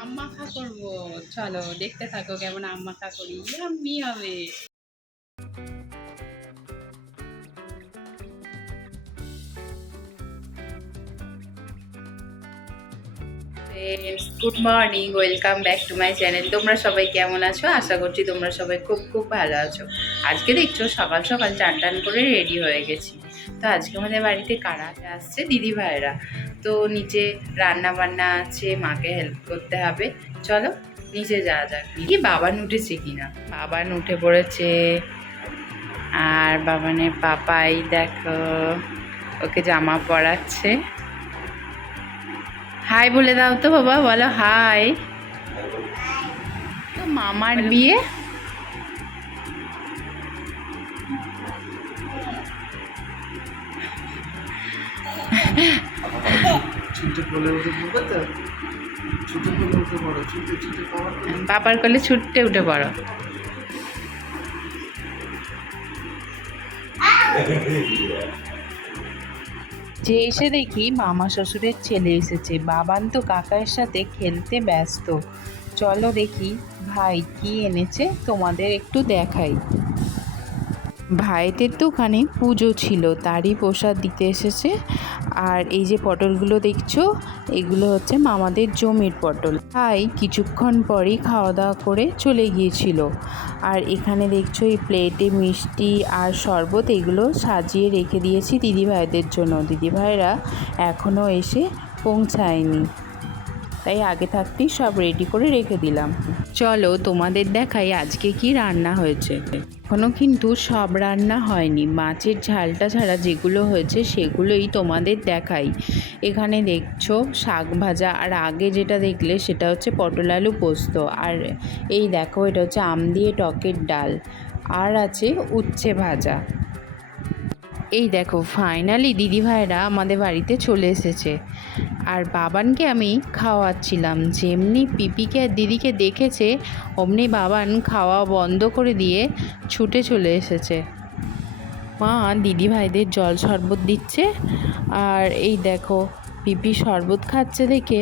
আম মাখা করবো। চলো দেখতে থাকো কেমন আম মাখা করি, ইয়াম্মি হবে। Good morning, welcome back to my channel. তোমরা সবাই কেমন আছো? আশা করছি তোমরা সবাই খুব খুব ভালো আছো। আজকে দেখছো সকাল সকাল চান টান করে রেডি হয়ে গেছি। তো আজকে আমাদের বাড়িতে কারা আসছে? দিদি ভাইরা। তো নিচে রান্না বান্না আছে, মাকে হেল্প করতে হবে। চলো নিচে যাওয়া যাক। কি বাবান উঠেছে কিনা? বাবান উঠে পড়েছে। আর বাবানের পাপাই দেখো ওকে জামা পরাচ্ছে। হাই বলে দাও তো বাবা, বলো হাই। তো মামার বিয়ে। বাবার কোলে ছুটতে উঠে পড়ো। যে এসে দেখি মামা শ্বশুরের ছেলে এসেছে। বাবান তো কাকার সাথে খেলতে ব্যস্ত। চলো দেখি ভাই কি এনেছে, তোমাদের একটু দেখাই। ভাইদের দোকানে পুজো ছিল, তারই প্রসাদ দিতে এসেছে। আর এই যে পটলগুলো দেখছো, এগুলো হচ্ছে মামাদের জমির পটল। ভাই কিছুক্ষণ পরই খাওয়া দাওয়া করে চলে গিয়েছিল। আর এখানে দেখছো এই প্লেটে মিষ্টি আর শরবত, এগুলো সাজিয়ে রেখে দিয়েছি দিদিভাইদের জন্য। দিদিভাইরা এখনও এসে পৌঁছায়নি, তাই আগে থাকতেই সব রেডি করে রেখে দিলাম। চলো তোমাদের দেখাই আজকে কি রান্না হয়েছে। এখনও কিন্তু সব রান্না হয়নি, মাছের ঝালটা ছাড়া যেগুলো হয়েছে সেগুলোই তোমাদের দেখাই। এখানে দেখছো শাক ভাজা, আর আগে যেটা দেখলে সেটা হচ্ছে পটল আলু পোস্ত। আর এই দেখো এটা হচ্ছে আম দিয়ে টকের ডাল, আর আছে উচ্ছে ভাজা। এই দেখো ফাইনালি দিদিভাইরা আমাদের বাড়িতে চলে এসেছে। আর বাবানকে আমি খাওয়াচ্ছিলাম। যেমনি পিপিকে আর দিদিকে দেখেছে অমনি বাবান খাওয়া বন্ধ করে দিয়ে ছুটে চলে এসেছে। মা দিদিভাইদের জল শরবত দিচ্ছে। আর এই দেখো পিপি শরবত খাচ্ছে দেখে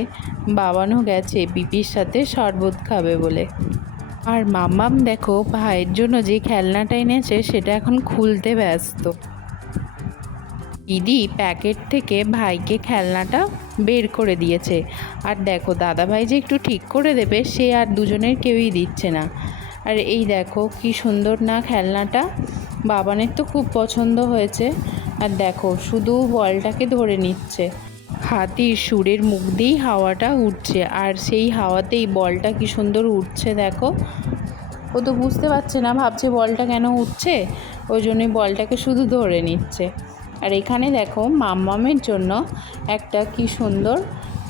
বাবানও গেছে পিপির সাথে শরবত খাবে বলে। আর মাম্মাম দেখো ভাইয়ের জন্য যে খেলনাটা এনেছে সেটা এখন খুলতে ব্যস্ত। দিদি প্যাকেট থেকে ভাইকে খেলনাটা বের করে দিয়েছে। আর দেখো দাদাভাই যে একটু ঠিক করে দেবে সে আর দুজনের কেউই দিচ্ছে না। আর এই দেখো কি সুন্দর না খেলনাটা, বাবানের তো খুব পছন্দ হয়েছে। আর দেখো শুধু বলটাকে ধরে নিচ্ছে, হাতির সুরের মুখ দিয়েই হাওয়াটা উঠছে, আর সেই হাওয়াতেই বলটা কি সুন্দর উঠছে দেখো। ও তো বুঝতে পারছে না, ভাবছে বলটা কেন উঠছে, ওই জন্যই বলটাকে শুধু ধরে নিচ্ছে। আর এখানে দেখো মাম্মামের জন্য একটা কি সুন্দর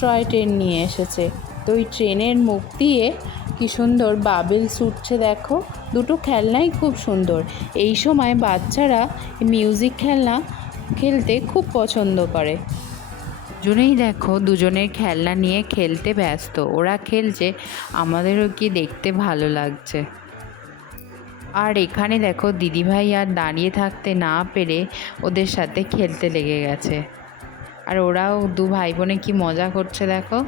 টয় ট্রেন নিয়ে এসেছে। তো ওই ট্রেনের মুখ দিয়ে কি সুন্দর বাবেলস উঠছে দেখো। দুটো খেলনাই খুব সুন্দর। এই সময় বাচ্চারা মিউজিক খেলনা খেলতে খুব পছন্দ করে। দুজনেই দেখো দুজনের খেলনা নিয়ে খেলতে ব্যস্ত। ওরা খেলছে, আমাদেরও কি দেখতে ভালো লাগছে। আর এখানে দেখো দিদিভাই আর দাঁড়িয়ে থাকতে না পেরে ওদের সাথে খেলতে লেগে গেছে। আর ওরাও দু ভাই বোনে কি মজা করছে দেখো।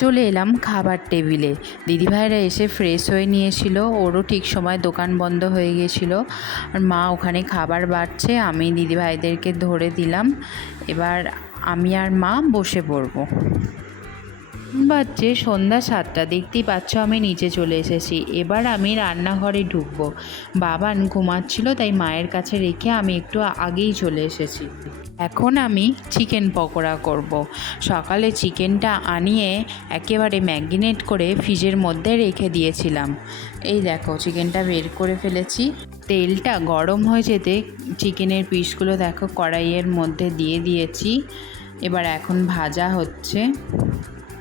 চলে এলাম খাবার টেবিলে। দিদিভাইরা এসে ফ্রেশ হয়ে নিয়েছিল, ওরও ঠিক সময় দোকান বন্ধ হয়ে গিয়েছিল। আর মা ওখানে খাবার বাড়ছে, আমি দিদিভাইদেরকে ধরে দিলাম। এবার আমি আর মা বসে পড়বো। বাজছে সন্ধ্যা 7টা। দেখতেই পাচ্ছ আমি নিচে চলে এসেছি। এবার আমি রান্নাঘরে ঢুকবো। বাবান ঘুমাচ্ছিল, তাই মায়ের কাছে রেখে আমি একটু আগেই চলে এসেছি। এখন আমি চিকেন পকোড়া করব। সকালে চিকেনটা আনিয়ে একেবারে ম্যাগনেট করে ফ্রিজের মধ্যে রেখে দিয়েছিলাম। এই দেখো চিকেনটা বের করে ফেলেছি। তেলটা গরম হয়ে যেতে চিকেনের পিসগুলো দেখো কড়াইয়ের মধ্যে দিয়ে দিয়েছি। এবার এখন ভাজা হচ্ছে।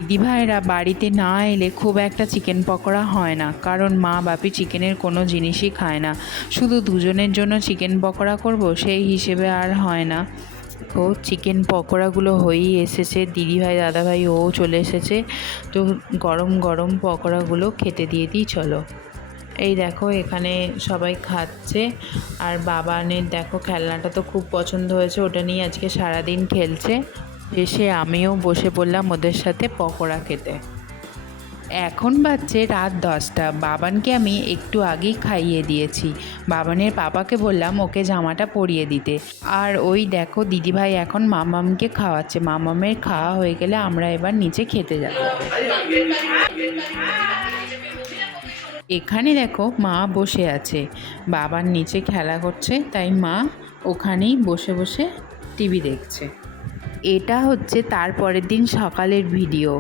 দিদিভাইরা বাড়িতে না এলে খুব একটা চিকেন পকোড়া হয় না, কারণ মা বাপি চিকেনের কোনো জিনিসই খায় না। শুধু দুজনের জন্য চিকেন পকোড়া করব সেই হিসেবে আর হয় না। ও চিকেন পকোড়াগুলো হয়েই এসেছে, দিদিভাই দাদাভাই ও চলে এসেছে। তো গরম গরম পকোড়াগুলো খেতে দিয়ে দিই চলো। এই দেখো এখানে সবাই খাচ্ছে। আর বাবানের দেখো খেলনাটা তো খুব পছন্দ হয়েছে, ওটা নিয়ে আজকে সারাদিন খেলছে। এসে আমিও বসে পড়লাম ওদের সাথে পকোড়া খেতে। এখন বাজছে রাত 10টা। বাবানকে আমি একটু আগেই খাইয়ে দিয়েছি। বাবানের পাপাকে বললাম ওকে জামাটা পরিয়ে দিতে। আর ওই দেখো দিদিভাই এখন মামামকে খাওয়াচ্ছে। মামামের খাওয়া হয়ে গেলে আমরা এবার নিচে খেতে যাব। এখানে দেখো মা বসে আছে, বাবার নিচে খেলা করছে, তাই মা ওখানেই বসে বসে টিভি দেখছে। এটা হচ্ছে তার পরের দিন সকালের ভিডিও।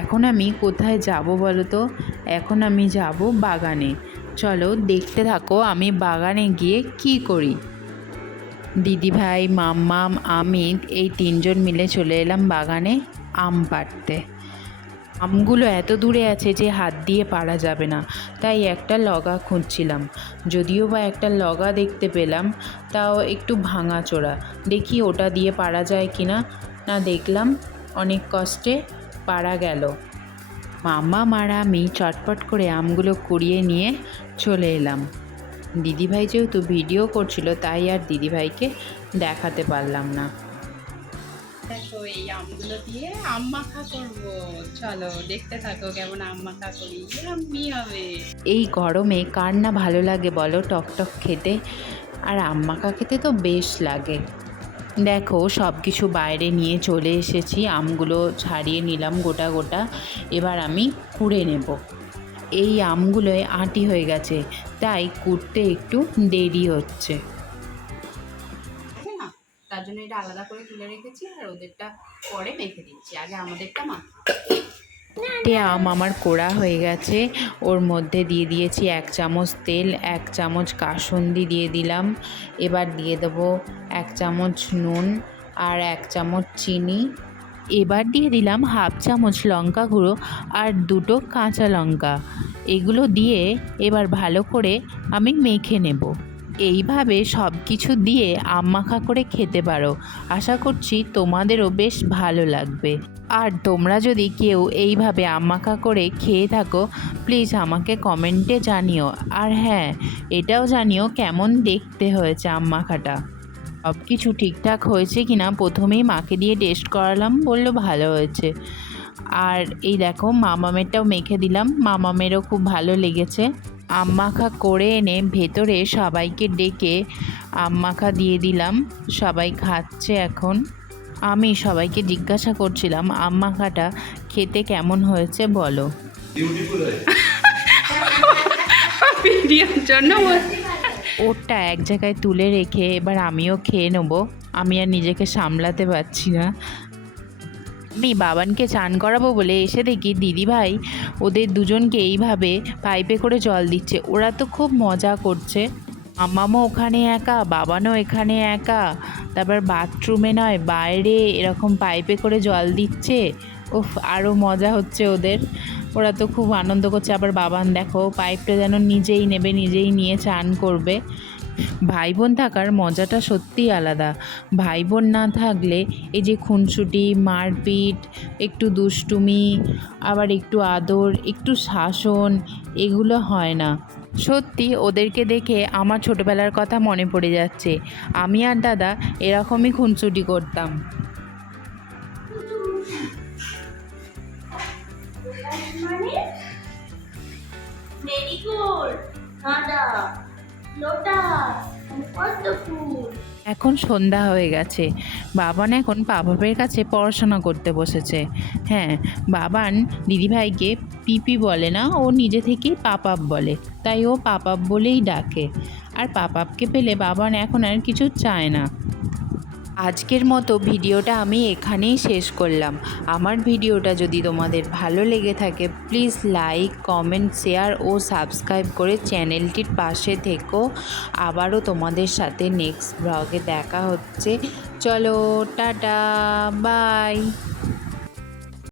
এখন আমি কোথায় যাব বলো তো? এখন আমি যাব বাগানে। চলো দেখতে থাকো আমি বাগানে গিয়ে কি করি। দিদিভাই, মাম্মাম, আমি এই 3জন মিলে চলে এলাম বাগানে আম পাড়তে। আমগুলো এত দূরে আছে যে হাত দিয়ে পারা যাবে না, তাই একটা লগা খুঁজছিলাম। যদিও বা একটা লগা দেখতে পেলাম, তাও একটু ভাঙাচোরা। দেখি ওটা দিয়ে পারা যায় কি না। না, দেখলাম অনেক কষ্টে পারা গেল। মামা মারা আমি চটপট করে আমগুলো কুড়িয়ে নিয়ে চলে এলাম। দিদিভাই যেহেতু ভিডিও করছিল, তাই আর দিদিভাইকে দেখাতে পারলাম না। দেখো এই আমগুলো দিয়ে আম মাখা করবো। চলো দেখতে থাকো কেমন আম মাখা করি। ইয়াম্মি হবে। এই গরমে কার না ভালো লাগে বলো টকটক খেতে? আর আম মাখা খেতে তো বেশ লাগে। দেখো সব কিছু বাইরে নিয়ে চলে এসেছি, আমগুলো ছাড়িয়ে নিলাম গোটা গোটা। এবার আমি কুড়ে নেব। এই আমগুলোয় আঁটি হয়ে গেছে, তাই কুড়তে একটু দেরি হচ্ছে। তার জন্য এটা আলাদা করে তুলে রেখেছি, আর ওদেরটা পরে মেখে দিচ্ছি। আগে আমাদেরটা আম আমার কোড়া হয়ে গেছে। ওর মধ্যে দিয়ে দিয়েছি 1 চামচ তেল, 1 চামচ কাসুন্দি দিয়ে দিলাম। এবার দিয়ে দেবো 1 চামচ নুন আর 1 চামচ চিনি। এবার দিয়ে দিলাম 1/2 চামচ লঙ্কা গুঁড়ো আর 2টো কাঁচা লঙ্কা। এগুলো দিয়ে এবার ভালো করে আমি মেখে নেব। এইভাবে সব কিছু দিয়ে আম মাখা করে খেতে পারো। আশা করছি তোমাদেরও বেশ ভালো লাগবে। আর তোমরা যদি কেউ এইভাবে আম মাখা করে খেয়ে থাকো, প্লিজ আমাকে কমেন্টে জানিও। আর হ্যাঁ, এটাও জানিও কেমন দেখতে হয়েছে আম মাখাটা। সব কিছু ঠিকঠাক হয়েছে কি না প্রথমেই মাকে দিয়ে টেস্ট করালাম, বললো ভালো হয়েছে। আর এই দেখো মামামেরটাও মেখে দিলাম, মামামেরও খুব ভালো লেগেছে। আম মাখা করে এনে ভেতরে সবাইকে ডেকে আম মাখা দিয়ে দিলাম। সবাই খাচ্ছে এখন। আমি সবাইকে জিজ্ঞাসা করছিলাম আম মাখাটা খেতে কেমন হয়েছে বলো। ভিডিওর জন্য ওরটা এক জায়গায় তুলে রেখে এবার আমিও খেয়ে নেবো। আমি আর নিজেকে সামলাতে পারছি না। আমি বাবানকে চান করাবো বলে এসে দেখি দিদিভাই ওদের দুজনকে এইভাবে পাইপে করে জল দিচ্ছে। ওরা তো খুব মজা করছে। মাম্মামও ওখানে একা, বাবানও এখানে একা, তারপর বাথরুমে নয় বাইরে এরকম পাইপে করে জল দিচ্ছে। উফ, আরও মজা হচ্ছে ওদের। ওরা তো খুব আনন্দ করছে। আবার বাবান দেখো পাইপটা যেন নিজেই নেবে, নিজেই নিয়ে চান করবে। ভাই বোন থাকার মজাটা সত্যিই আলাদা। ভাই বোন না থাকলে এই যে খুনসুটি, মারপিট, একটু দুষ্টুমি, আবার একটু আদর, একটু শাসন, এগুলো হয় না। সত্যি ওদেরকে দেখে আমার ছোটোবেলার কথা মনে পড়ে যাচ্ছে। আমি আর দাদা এরকমই খুনসুটি করতাম। এখন সন্ধ্যা হয়ে গেছে। বাবান এখন পাপাপের কাছে পড়াশোনা করতে বসেছে। হ্যাঁ, বাবান দিদিভাইকে পিপি বলে না, ও নিজে থেকেই পাপাপ বলে, তাই ও পাপাপ বলেই ডাকে। আর পাপাপকে পেলে বাবান এখন আর কিছু চায় না। আজকের মতো ভিডিওটা আমি এখানেই শেষ করলাম। আমার ভিডিওটা যদি তোমাদের ভালো লেগে থাকে, প্লিজ লাইক, কমেন্ট, শেয়ার ও সাবস্ক্রাইব করে চ্যানেলটির পাশে থেকো। আবারও তোমাদের সাথে নেক্সট ব্লগে দেখা হচ্ছে। চলো টাটা, বাই।